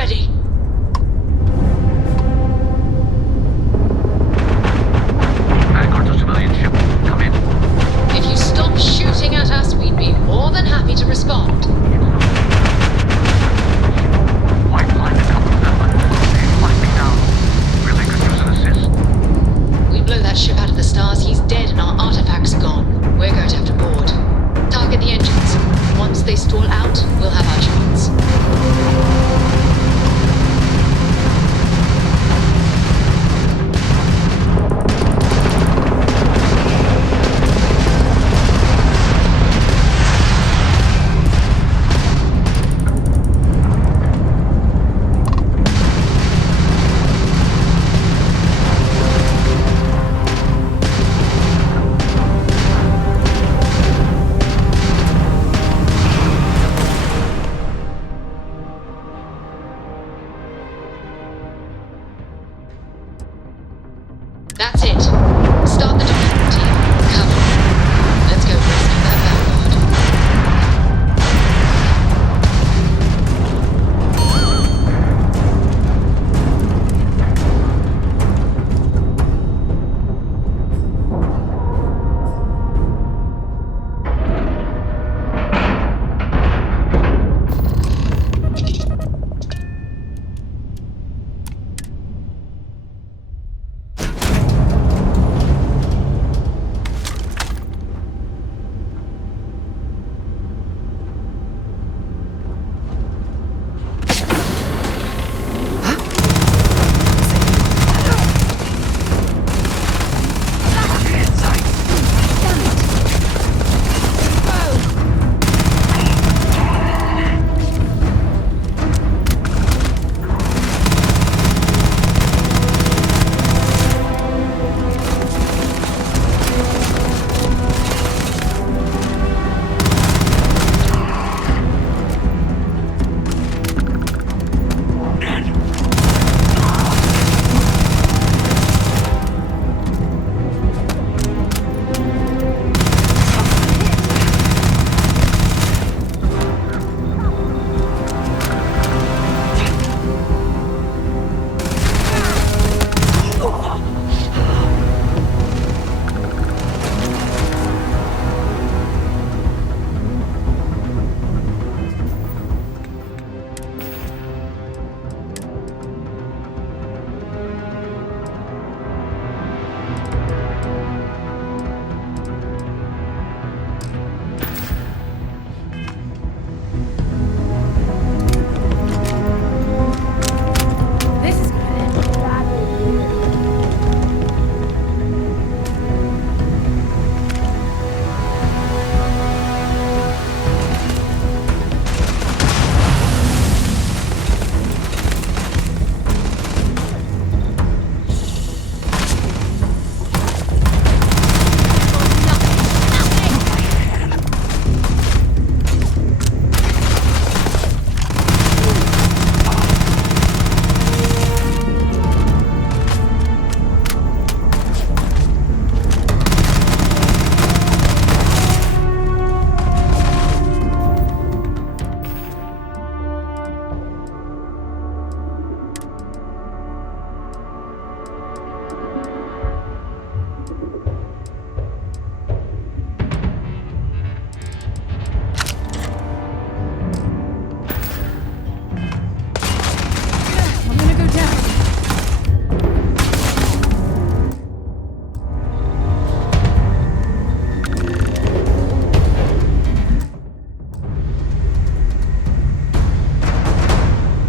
ready. Vanguard to civilian ship. Come in. If you stop shooting at us, we'd be more than happy to respond. White line to cover them. They flag me down. Really could use an assist. We blow that ship out of the stars, he's dead and our artifacts gone. We're going to have to board. Target the engines. Once they stall out, we'll have our chance. That's it. Start the docking team. Come on. Let's go rescue that Vanguard.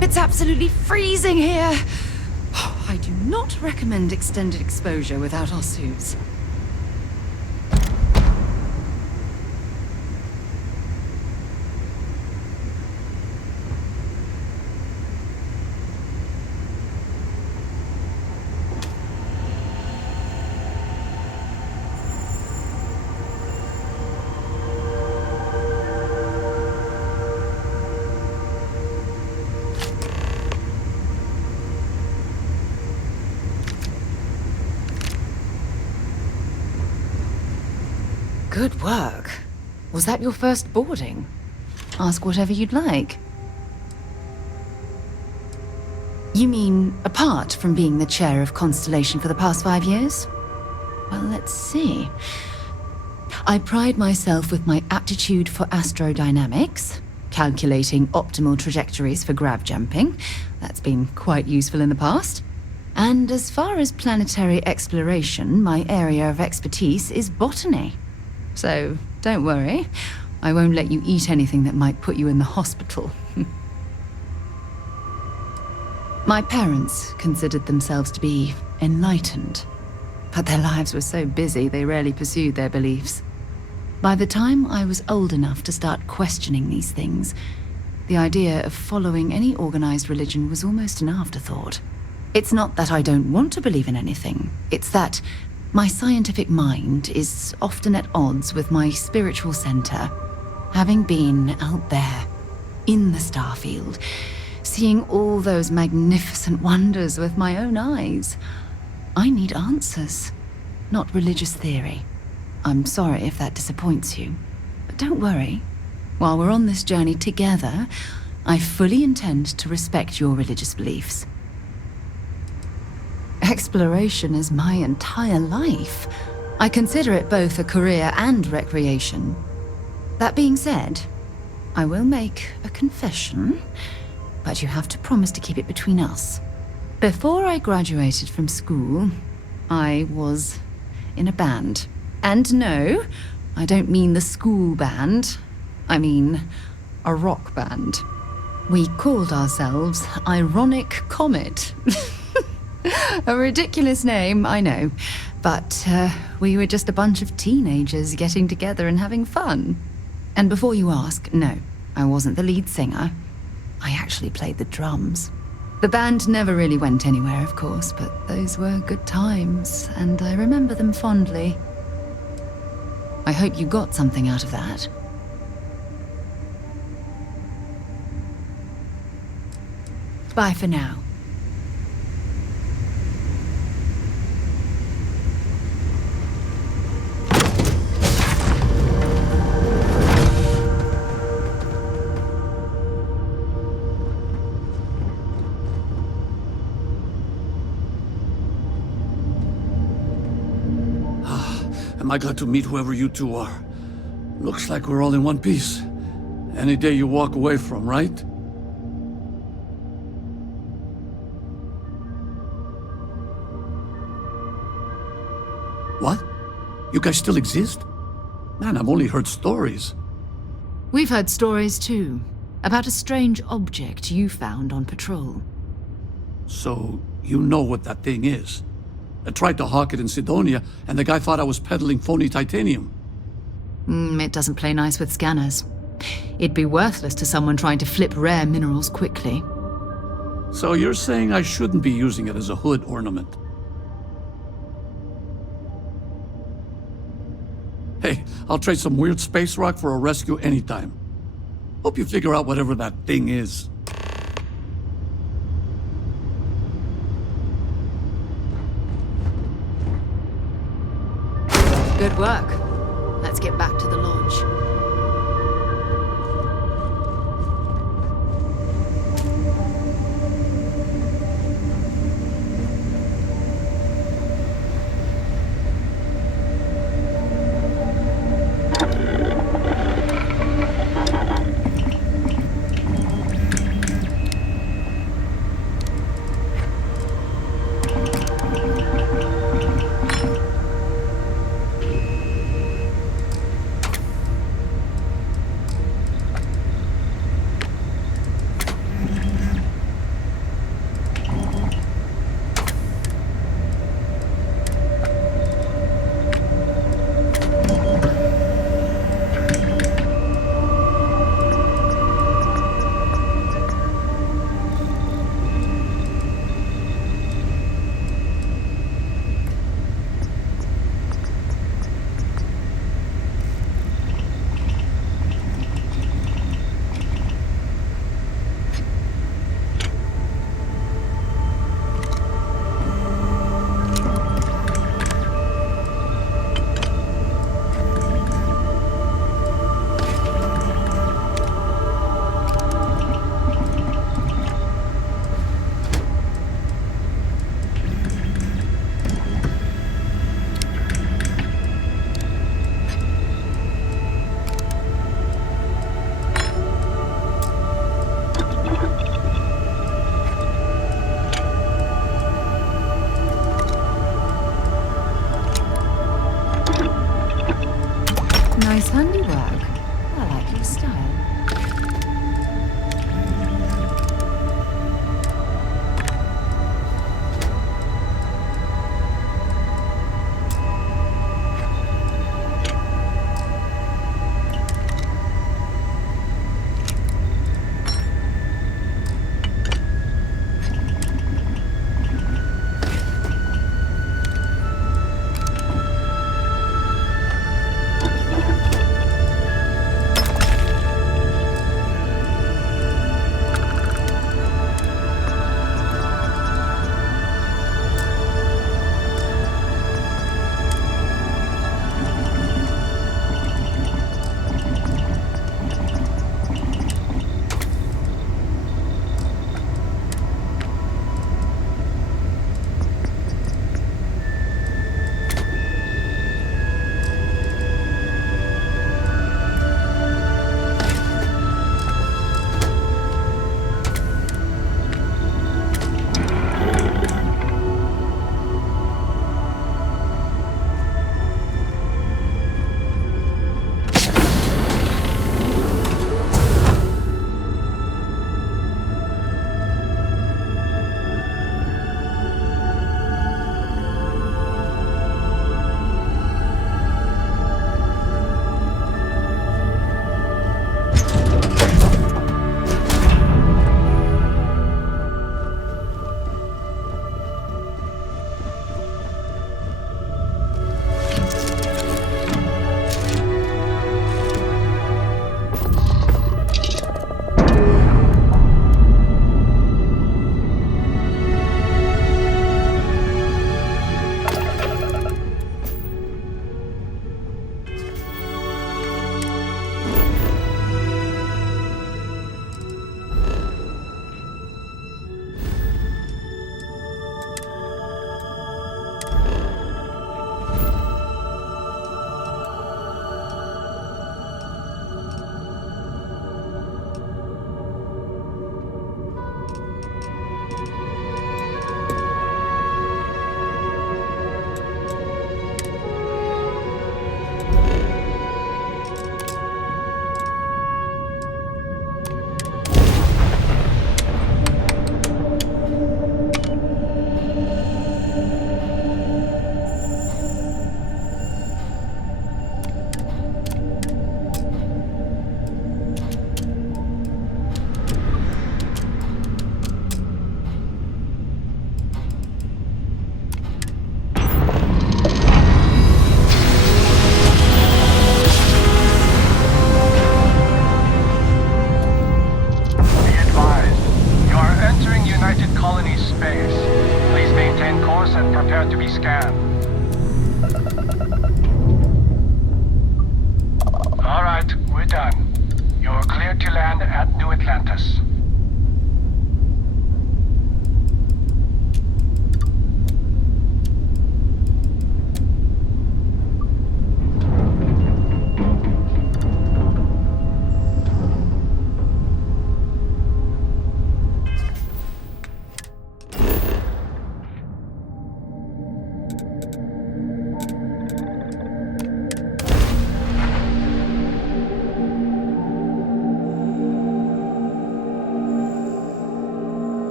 It's absolutely freezing here. I do not recommend extended exposure without our suits. Good work. Was that your first boarding? Ask whatever you'd like. You mean apart from being the chair of Constellation for the past 5 years? Well, let's see. I pride myself with my aptitude for astrodynamics, calculating optimal trajectories for grav jumping. That's been quite useful in the past. And as far as planetary exploration, my area of expertise is botany. So don't worry, I won't let you eat anything that might put you in the hospital. My parents considered themselves to be enlightened, but their lives were so busy they rarely pursued their beliefs. By the time I was old enough to start questioning these things, the idea of following any organized religion was almost an afterthought. It's not that I don't want to believe in anything, it's that my scientific mind is often at odds with my spiritual center. Having been out there, in the Starfield, seeing all those magnificent wonders with my own eyes, I need answers, not religious theory. I'm sorry if that disappoints you, but don't worry. While we're on this journey together, I fully intend to respect your religious beliefs. Exploration is my entire life. I consider it both a career and recreation. That being said, I will make a confession, but you have to promise to keep it between us. Before I graduated from school, I was in a band. And no, I don't mean the school band. I mean a rock band. We called ourselves Ironic Comet. A ridiculous name, I know. But we were just a bunch of teenagers getting together and having fun. And before you ask, no, I wasn't the lead singer. I actually played the drums. The band never really went anywhere, of course, but those were good times, and I remember them fondly. I hope you got something out of that. Bye for now. Am I glad to meet whoever you two are. Looks like we're all in one piece. Any day you walk away from, right? What? You guys still exist? Man, I've only heard stories. We've heard stories too, about a strange object you found on patrol. So, you know what that thing is? I tried to hawk it in Sidonia, and the guy thought I was peddling phony titanium. It doesn't play nice with scanners. It'd be worthless to someone trying to flip rare minerals quickly. So you're saying I shouldn't be using it as a hood ornament? Hey, I'll trade some weird space rock for a rescue anytime. Hope you figure out whatever that thing is. Good work. Let's get back to the lodge. work. I like your style.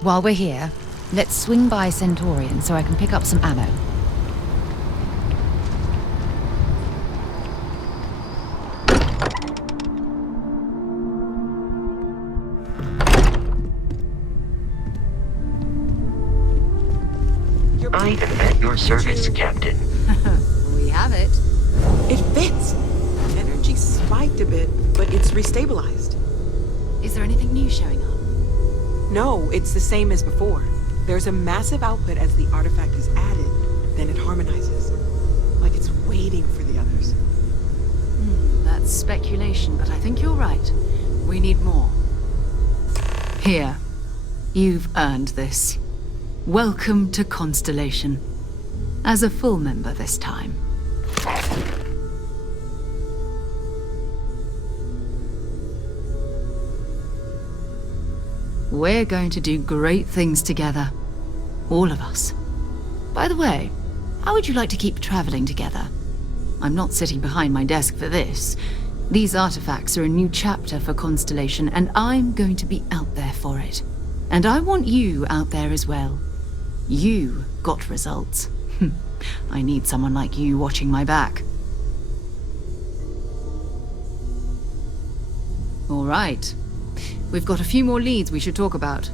While we're here, let's swing by Centaurian so I can pick up some ammo. I am at your service, Captain. We have it. It fits. Energy spiked a bit, but it's restabilized. Is there anything new showing up? No, it's the same as before. There's a massive output as the artifact is added, then it harmonizes. Like it's waiting for the others. That's speculation, but I think you're right. We need more. Here. You've earned this. Welcome to Constellation. As a full member this time. We're going to do great things together. All of us. By the way, how would you like to keep traveling together? I'm not sitting behind my desk for this. These artifacts are a new chapter for Constellation, and I'm going to be out there for it. And I want you out there as well. You got results. I need someone like you watching my back. All right. We've got a few more leads we should talk about.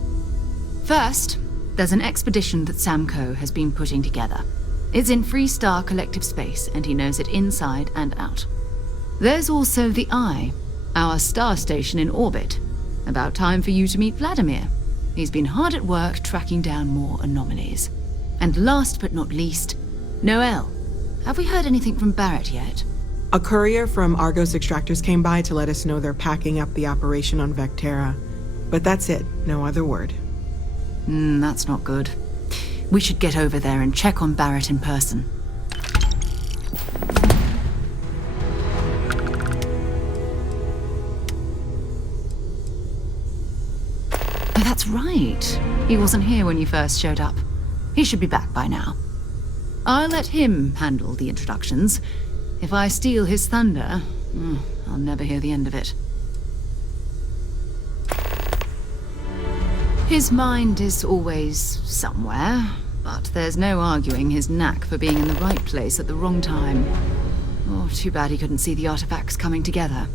First, there's an expedition that Samco has been putting together. It's in Freestar Collective Space, and he knows it inside and out. There's also the Eye, our star station in orbit. About time for you to meet Vladimir. He's been hard at work tracking down more anomalies. And last but not least, Noel. Have we heard anything from Barrett yet? A courier from Argos Extractors came by to let us know they're packing up the operation on Vectera. But that's it, no other word. That's not good. We should get over there and check on Barrett in person. Oh, that's right. He wasn't here when you first showed up. He should be back by now. I'll let him handle the introductions. If I steal his thunder, I'll never hear the end of it. His mind is always somewhere, but there's no arguing his knack for being in the right place at the wrong time. Oh, too bad he couldn't see the artifacts coming together.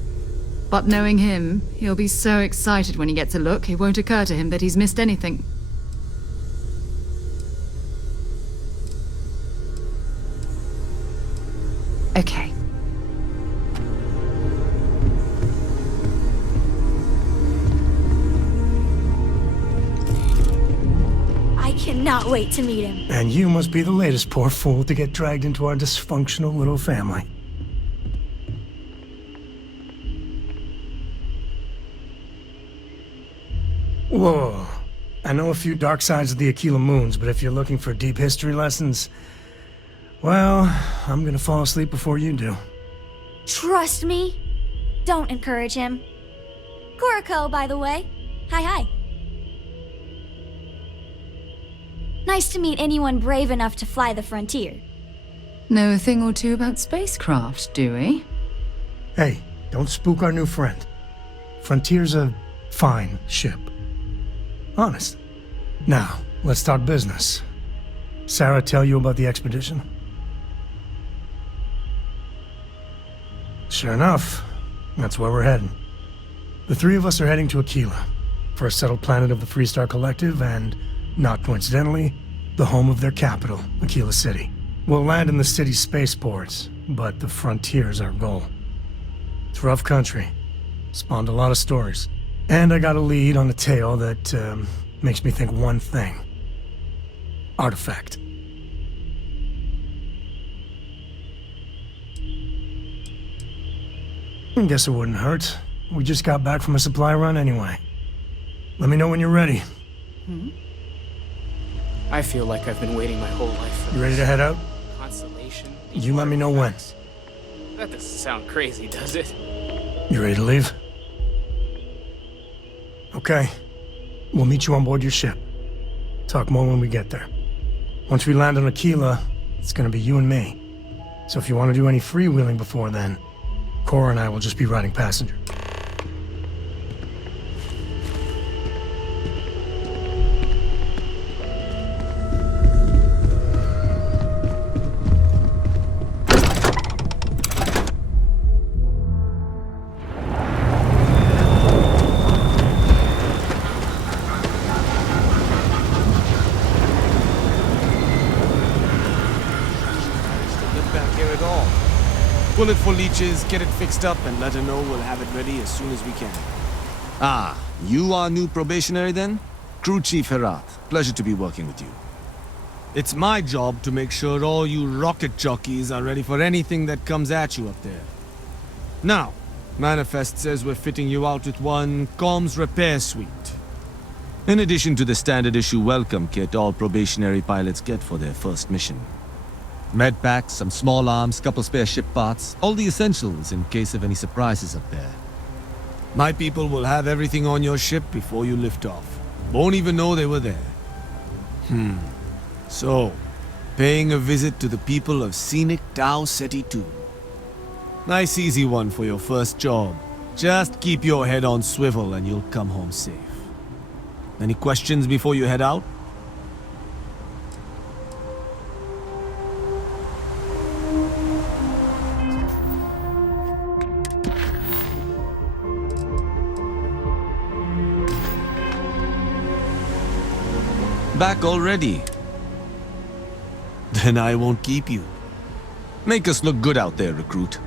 But knowing him, he'll be so excited when he gets a look, it won't occur to him that he's missed anything. Okay. I cannot wait to meet him. And you must be the latest poor fool to get dragged into our dysfunctional little family. Whoa. I know a few dark sides of the Aquila Moons, but if you're looking for deep history lessons, well, I'm gonna fall asleep before you do. Trust me. Don't encourage him. Kuriko, by the way. Hi. Nice to meet anyone brave enough to fly the frontier. Know a thing or two about spacecraft, do we? Hey, don't spook our new friend. Frontier's a fine ship. Honest. Now, let's talk business. Sarah tell you about the expedition? Sure enough, that's where we're heading. The three of us are heading to Aquila, for a settled planet of the Freestar Collective and, not coincidentally, the home of their capital, Aquila City. We'll land in the city's spaceports, but the frontier's our goal. It's rough country. Spawned a lot of stories. And I got a lead on a tale that makes me think one thing. Artifact. I guess it wouldn't hurt. We just got back from a supply run anyway. Let me know when you're ready. I feel like I've been waiting my whole life for You ready to head out? consolation. You let me know when. That doesn't sound crazy, does it? You ready to leave? Okay. We'll meet you on board your ship. Talk more when we get there. Once we land on Aquila, it's gonna be you and me. So if you want to do any freewheeling before then, Cora and I will just be riding passenger. Pull it for leeches, get it fixed up, and let her know we'll have it ready as soon as we can. Ah, you are new probationary then? Crew Chief Herat. Pleasure to be working with you. It's my job to make sure all you rocket jockeys are ready for anything that comes at you up there. Now, Manifest says we're fitting you out with one comms repair suite. In addition to the standard issue welcome kit all probationary pilots get for their first mission. Med packs, some small arms, couple spare ship parts, all the essentials in case of any surprises up there. My people will have everything on your ship before you lift off. Won't even know they were there. So, paying a visit to the people of scenic Tau Ceti 2. Nice easy one for your first job. Just keep your head on swivel and you'll come home safe. Any questions before you head out? Back already? Then I won't keep you. Make us look good out there, recruit.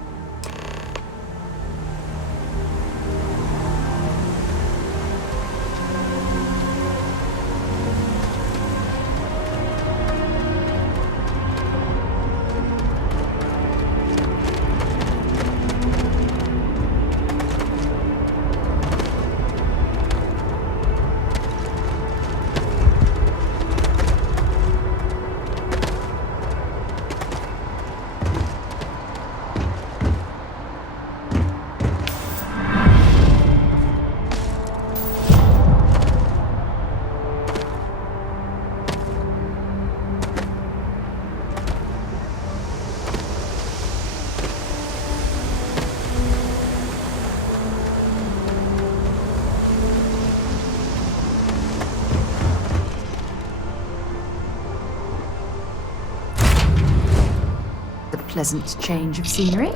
Pleasant change of scenery.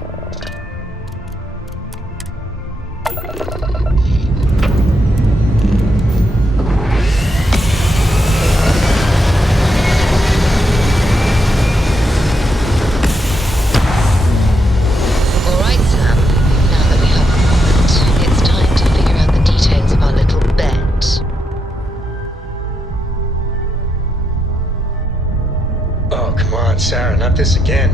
Sarah, not this again.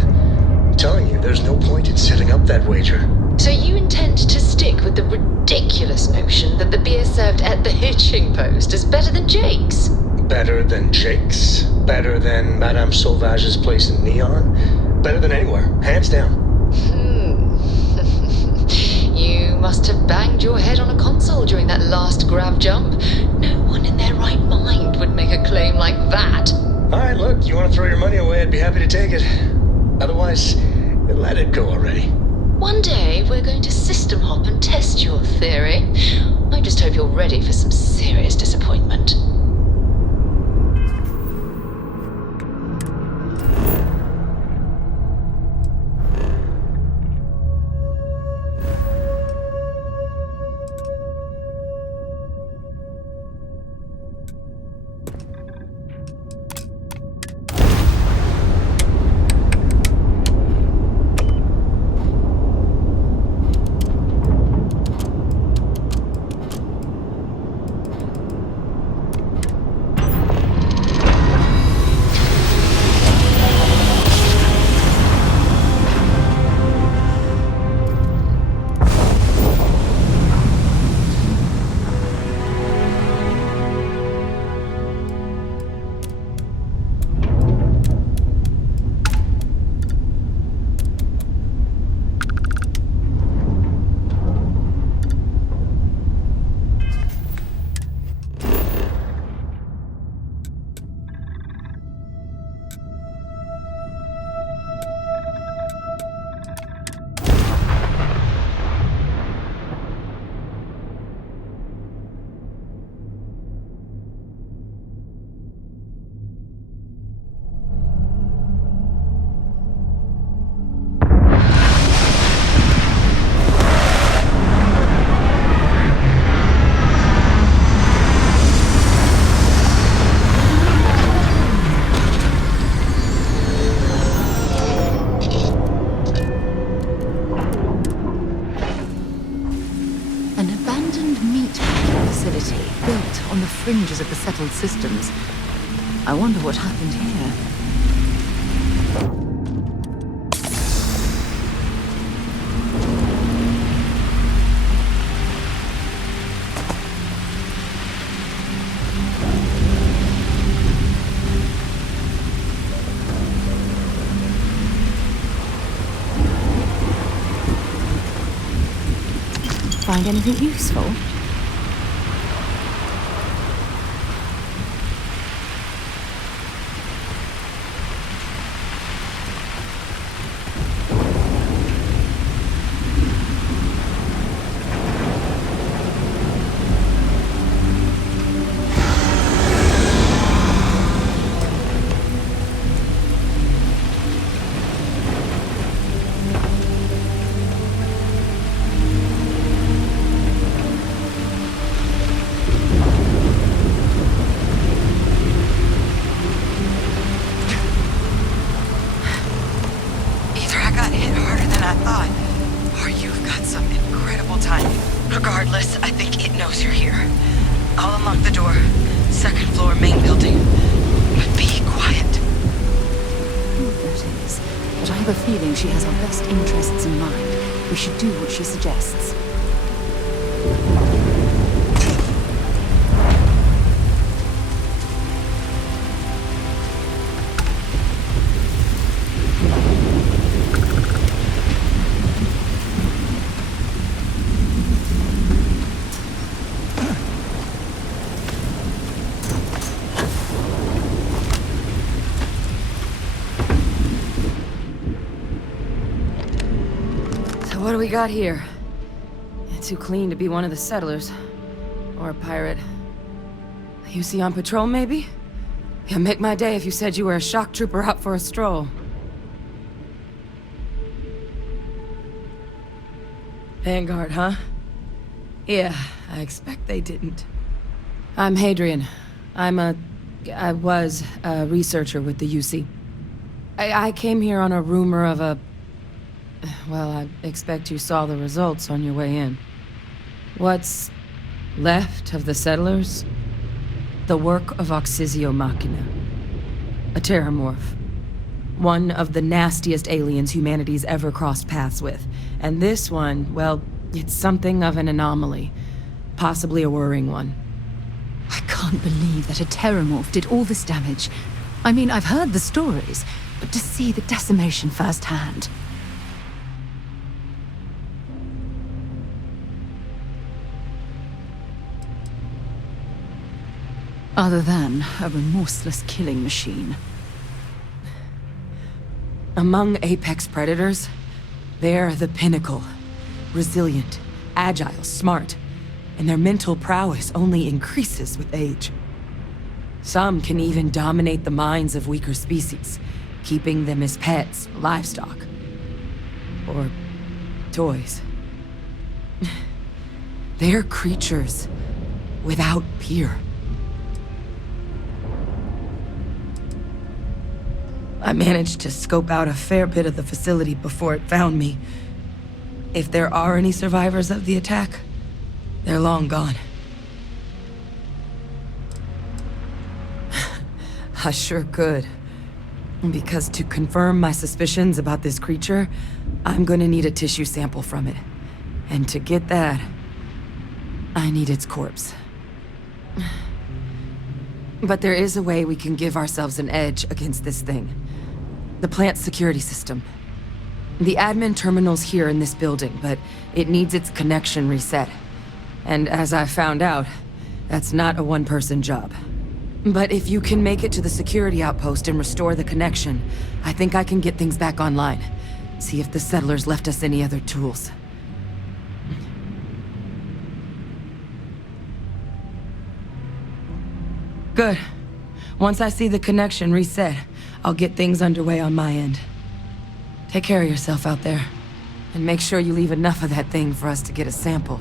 I'm telling you, there's no point in setting up that wager. So you intend to stick with the ridiculous notion that the beer served at the hitching post is better than Jake's? Better than Jake's? Better than Madame Sauvage's place in Neon? Better than anywhere, hands down. You must have banged your head on a console during that last grab jump. No one in their right mind would make a claim like that. Alright, look, you want to throw your money away, I'd be happy to take it. Otherwise, let it go already. One day, we're going to system hop and test your theory. I just hope you're ready for some serious disappointment. Built on the fringes of the settled systems. I wonder what happened here. Find anything useful? have a feeling she has our best interests in mind. We should do what she suggests. What do we got here? Too clean to be one of the settlers. Or a pirate. You see on patrol, maybe? Yeah, make my day if you said you were a shock trooper out for a stroll. Vanguard, huh? Yeah, I expect they didn't. I'm Hadrian. I was a researcher with the UC. I came here on a rumor of a... Well, I expect you saw the results on your way in. What's left of the settlers? The work of Oxysio Machina. A terramorph. One of the nastiest aliens humanity's ever crossed paths with. And this one, well, it's something of an anomaly. Possibly a worrying one. I can't believe that a terramorph did all this damage. I mean, I've heard the stories, but to see the decimation firsthand... Other than a remorseless killing machine. Among apex predators, they're the pinnacle. Resilient, agile, smart, and their mental prowess only increases with age. Some can even dominate the minds of weaker species, keeping them as pets, livestock, or toys. They're creatures without peer. I managed to scope out a fair bit of the facility before it found me. If there are any survivors of the attack, they're long gone. I sure could. Because to confirm my suspicions about this creature, I'm gonna need a tissue sample from it. And to get that, I need its corpse. But there is a way we can give ourselves an edge against this thing. The plant's security system. The admin terminal's here in this building, but it needs its connection reset. And as I found out, that's not a one-person job. But if you can make it to the security outpost and restore the connection, I think I can get things back online. See if the settlers left us any other tools. Good. Once I see the connection reset, I'll get things underway on my end. Take care of yourself out there. And make sure you leave enough of that thing for us to get a sample.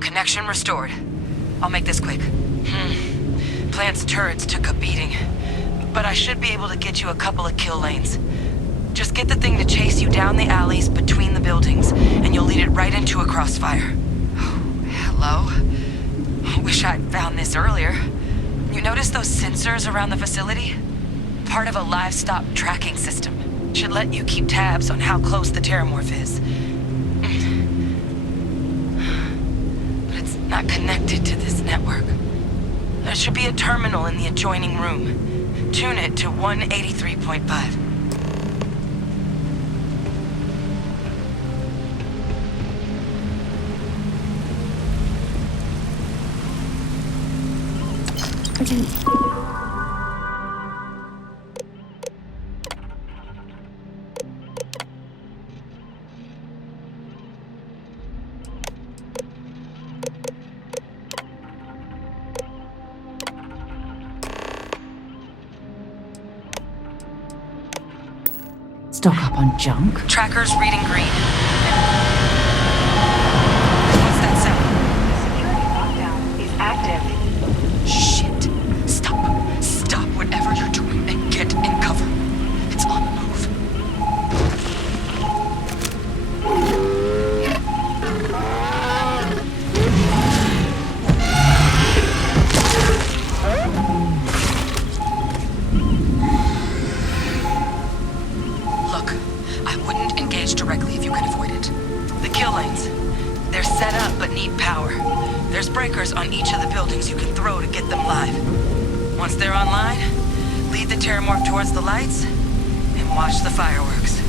Connection restored. I'll make this quick. Plant's turrets took a beating, but I should be able to get you a couple of kill lanes. Just get the thing to chase you down the alleys between the buildings, and you'll lead it right into a crossfire. Oh, hello. I wish I'd found this earlier. You notice those sensors around the facility? Part of a livestock tracking system. Should let you keep tabs on how close the terramorph is. But it's not connected to this network. There should be a terminal in the adjoining room. Tune it to 183.5. Stock up on junk? Tracker's reading green. What's that sound? Security lockdown is active. Shit. Stop whatever you're doing and get in cover. It's on the move. Look, I wouldn't engage directly if you can avoid it. The kill lanes. They're set up but need power. There's breakers on each of the buildings you can throw to get them live. Once they're online, lead the terramorph towards the lights and watch the fireworks.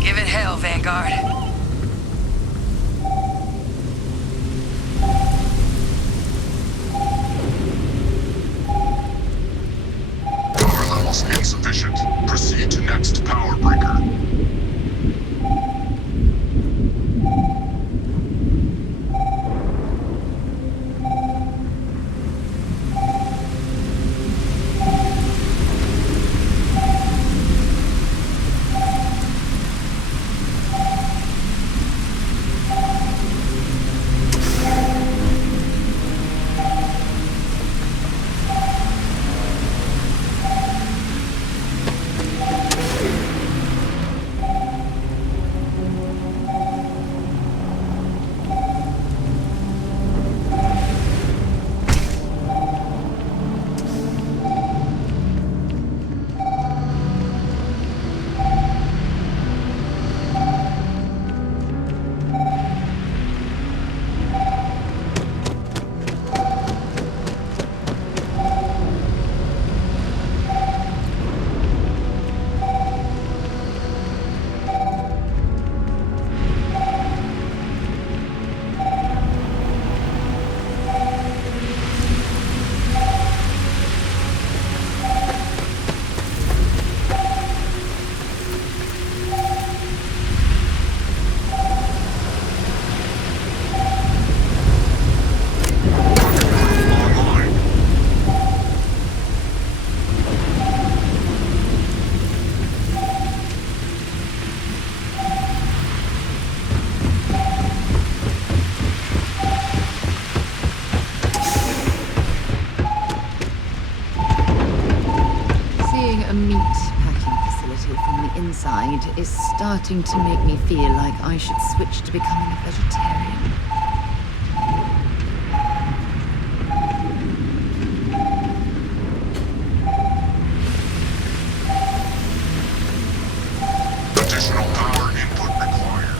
Give it hell, Vanguard. Power levels insufficient. Proceed to next power breaker. Inside is starting to make me feel like I should switch to becoming a vegetarian. Additional power input required.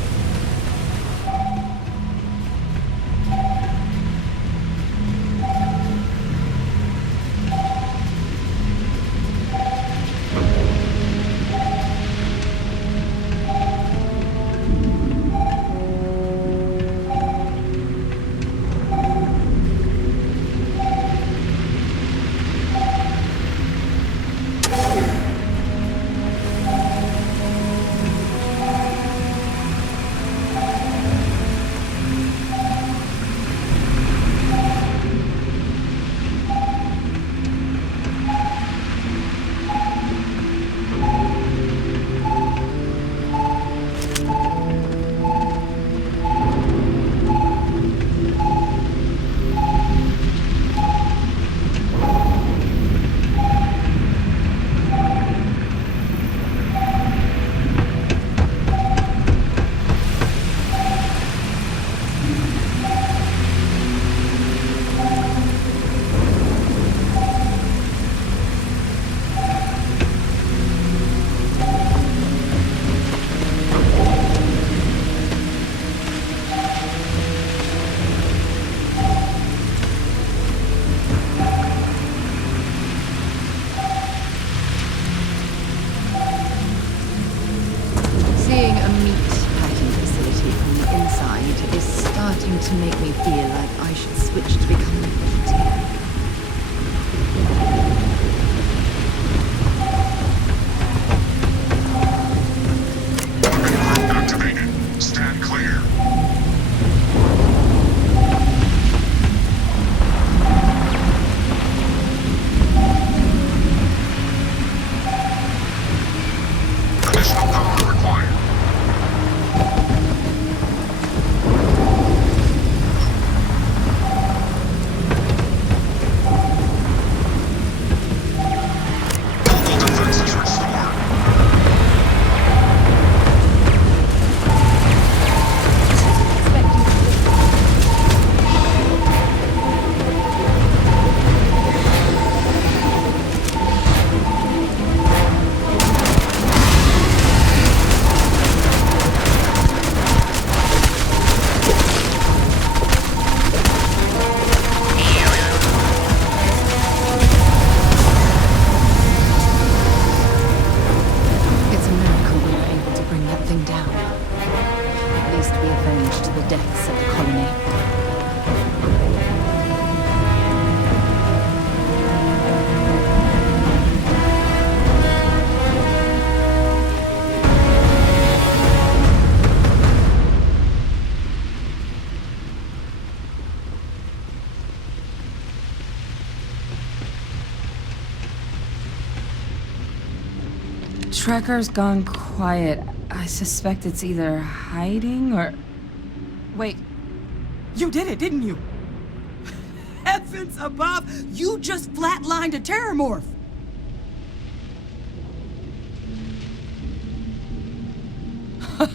tracker's gone quiet. I suspect it's either hiding or... Wait. You did it, didn't you? Heavens above! You just flatlined a terramorph!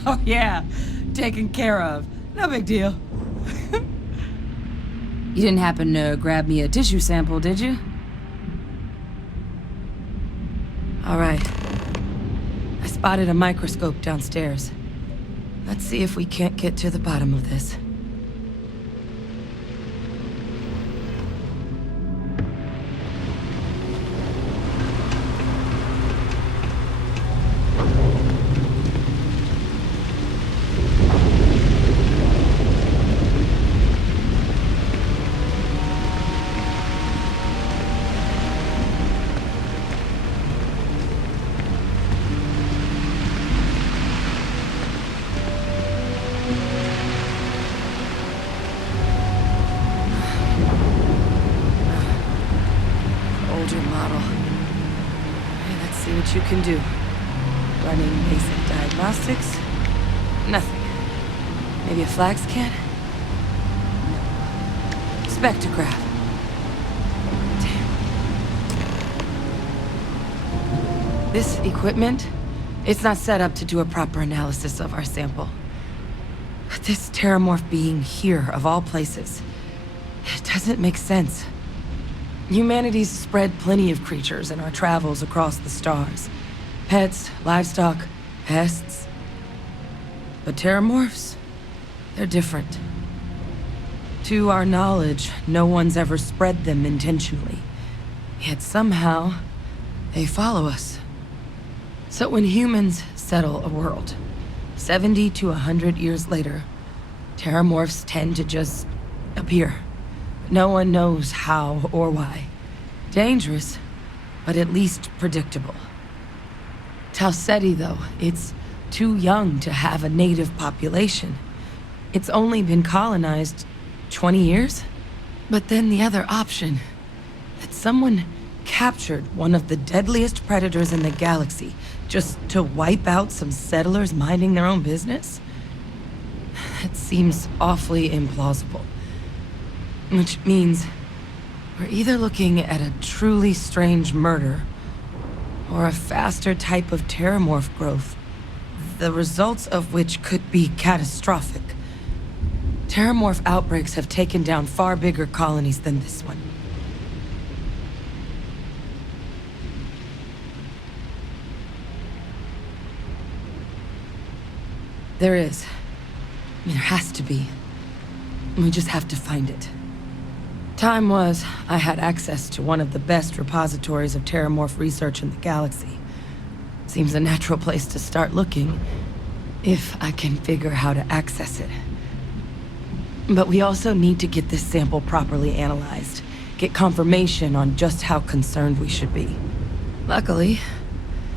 Oh, yeah. Taken care of. No big deal. You didn't happen to grab me a tissue sample, did you? All right. I spotted a microscope downstairs. Let's see if we can't get to the bottom of this. What you can do. Running basic diagnostics? Nothing. Maybe a flag scan? No. Spectrograph. Damn. This equipment, it's not set up to do a proper analysis of our sample. But this terramorph being here, of all places, it doesn't make sense. Humanity's spread plenty of creatures in our travels across the stars. Pets, livestock, pests. But terramorphs? They're different. To our knowledge, no one's ever spread them intentionally. Yet somehow, they follow us. So when humans settle a world, 70 to 100 years later, terramorphs tend to just appear. No one knows how or why. Dangerous, but at least predictable. Tau Ceti, though, it's too young to have a native population. It's only been colonized 20 years? But then the other option, that someone captured one of the deadliest predators in the galaxy just to wipe out some settlers minding their own business? That seems awfully implausible. Which means we're either looking at a truly strange murder or a faster type of terramorph growth, the results of which could be catastrophic. Terramorph outbreaks have taken down far bigger colonies than this one. There is. I mean, there has to be. We just have to find it. Time was, I had access to one of the best repositories of terramorph research in the galaxy. Seems a natural place to start looking, if I can figure how to access it. But we also need to get this sample properly analyzed, get confirmation on just how concerned we should be. Luckily,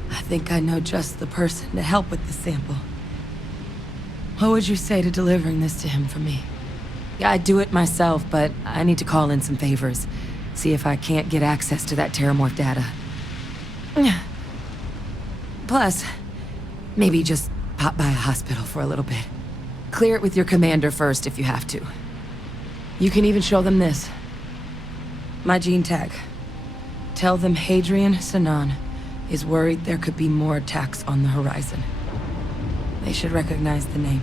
I think I know just the person to help with the sample. What would you say to delivering this to him for me? I'd do it myself, but I need to call in some favors. See if I can't get access to that terramorph data. Plus, maybe just pop by a hospital for a little bit. Clear it with your commander first if you have to. You can even show them this. My gene tag. Tell them Hadrian Sinan is worried there could be more attacks on the horizon. They should recognize the name.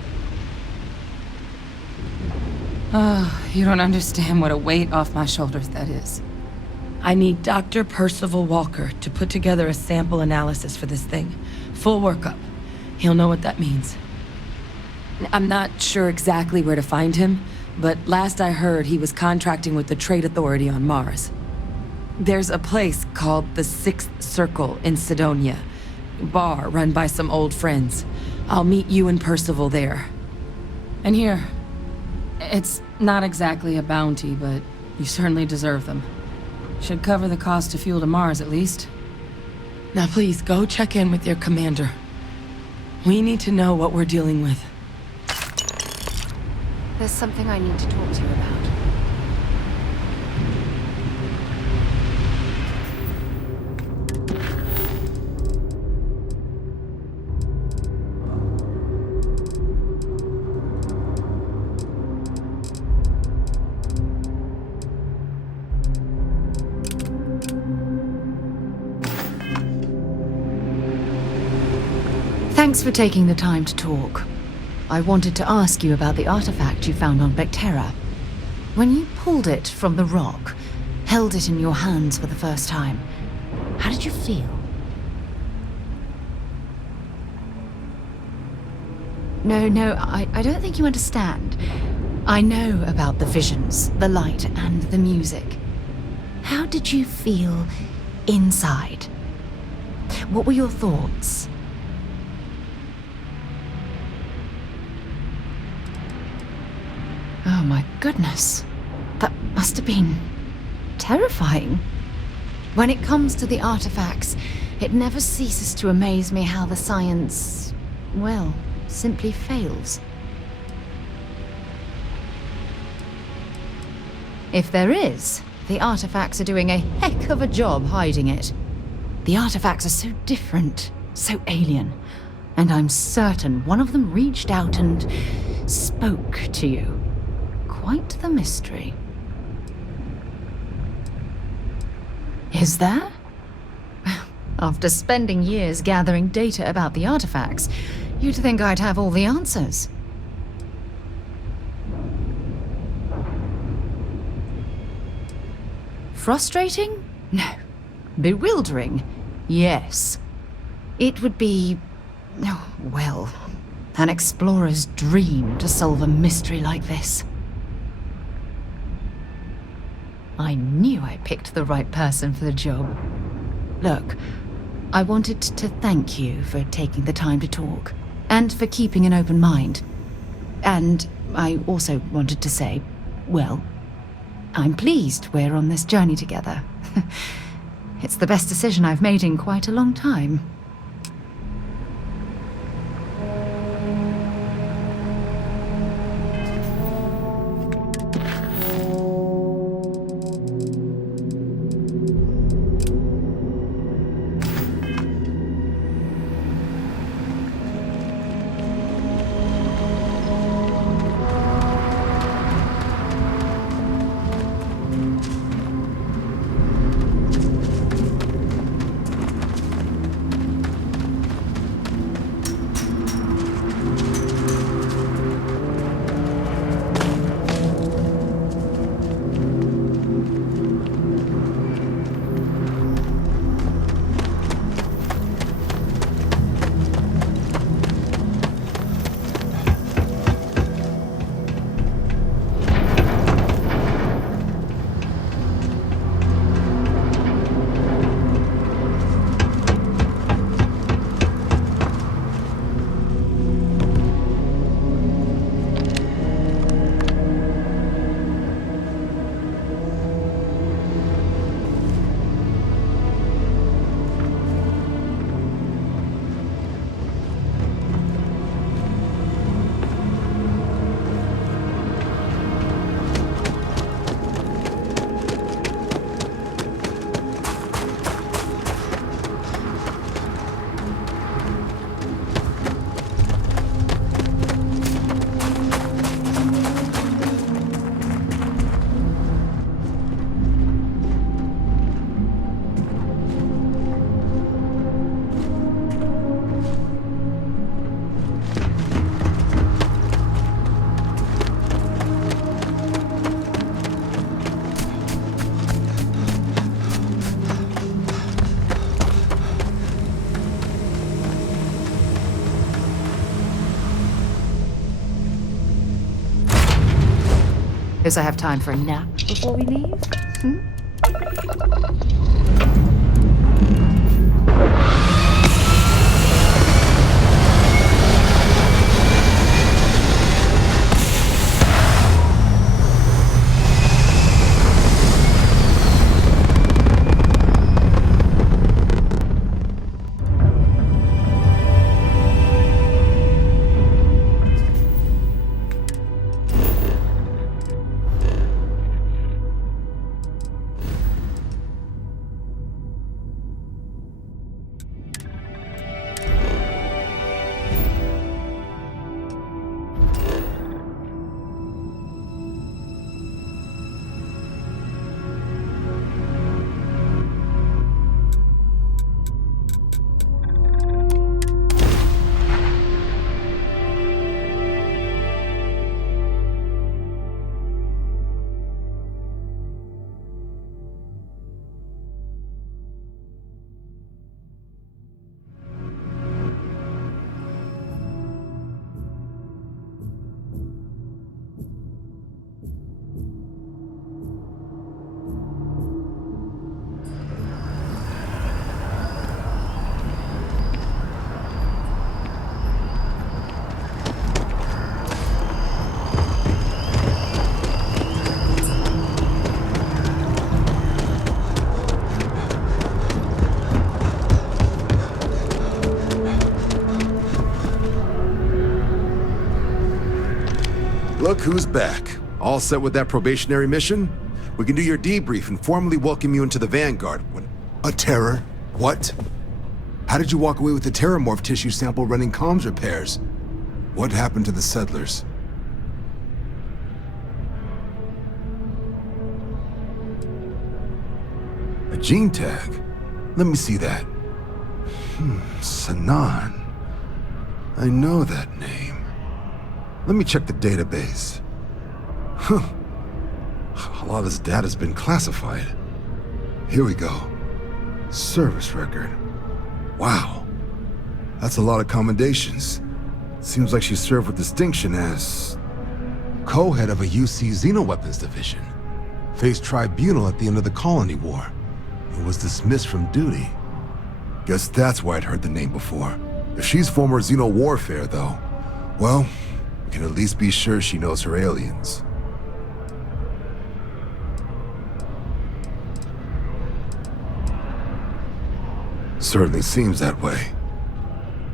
Oh, you don't understand what a weight off my shoulders that is. I need Dr. Percival Walker to put together a sample analysis for this thing. Full workup. He'll know what that means. I'm not sure exactly where to find him, but last I heard he was contracting with the Trade Authority on Mars. There's a place called the Sixth Circle in Sidonia. Bar run by some old friends. I'll meet you and Percival there. And here. It's not exactly a bounty, but you certainly deserve them. Should cover the cost of fuel to Mars, at least. Now please, go check in with your commander. We need to know what we're dealing with. There's something I need to talk to you about. Thanks for taking the time to talk. I wanted to ask you about the artifact you found on Vectera. When you pulled it from the rock, held it in your hands for the first time, how did you feel? No, I don't think you understand. I know about the visions, the light, and the music. How did you feel inside? What were your thoughts? Oh my goodness. That must have been terrifying. When it comes to the artifacts, it never ceases to amaze me how the science, well, simply fails. If there is, the artifacts are doing a heck of a job hiding it. The artifacts are so different, so alien, and I'm certain one of them reached out and spoke to you. Quite the mystery. Is there? After spending years gathering data about the artifacts, you'd think I'd have all the answers. Frustrating? No. Bewildering? Yes. It would be, oh, well, an explorer's dream to solve a mystery like this. I knew I picked the right person for the job. Look, I wanted to thank you for taking the time to talk, and for keeping an open mind. And I also wanted to say, well, I'm pleased we're on this journey together. It's the best decision I've made in quite a long time. Guess I have time for a nap before we leave? Look who's back. All set with that probationary mission? We can do your debrief and formally welcome you into the Vanguard. A terror? What? How did you walk away with the terramorph tissue sample running comms repairs? What happened to the settlers? A gene tag? Let me see that. Sanan. I know that name. Let me check the database. Huh. A lot of this data's been classified. Here we go. Service record. Wow. That's a lot of commendations. Seems like she served with distinction as co-head of a UC Xenoweapons division. Faced tribunal at the end of the Colony War. And was dismissed from duty. Guess that's why I'd heard the name before. If she's former Xeno warfare, though, well, we can at least be sure she knows her aliens. Certainly seems that way.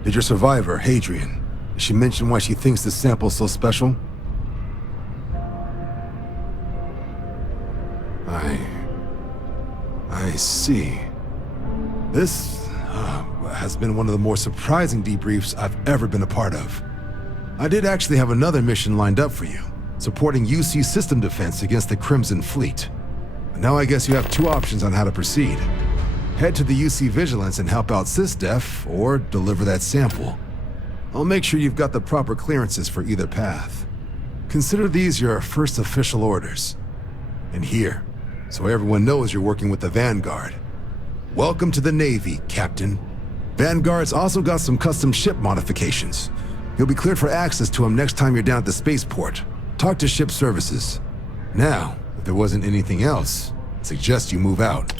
Did your survivor, Hadrian, did she mention why she thinks this sample's so special? I see. This has been one of the more surprising debriefs I've ever been a part of. I did actually have another mission lined up for you, supporting UC system defense against the Crimson Fleet. And now I guess you have two options on how to proceed. Head to the UC Vigilance and help out SysDef, or deliver that sample. I'll make sure you've got the proper clearances for either path. Consider these your first official orders. And here, so everyone knows you're working with the Vanguard. Welcome to the Navy, Captain. Vanguard's also got some custom ship modifications. You'll be cleared for access to them next time you're down at the spaceport. Talk to ship services. Now, if there wasn't anything else, I'd suggest you move out.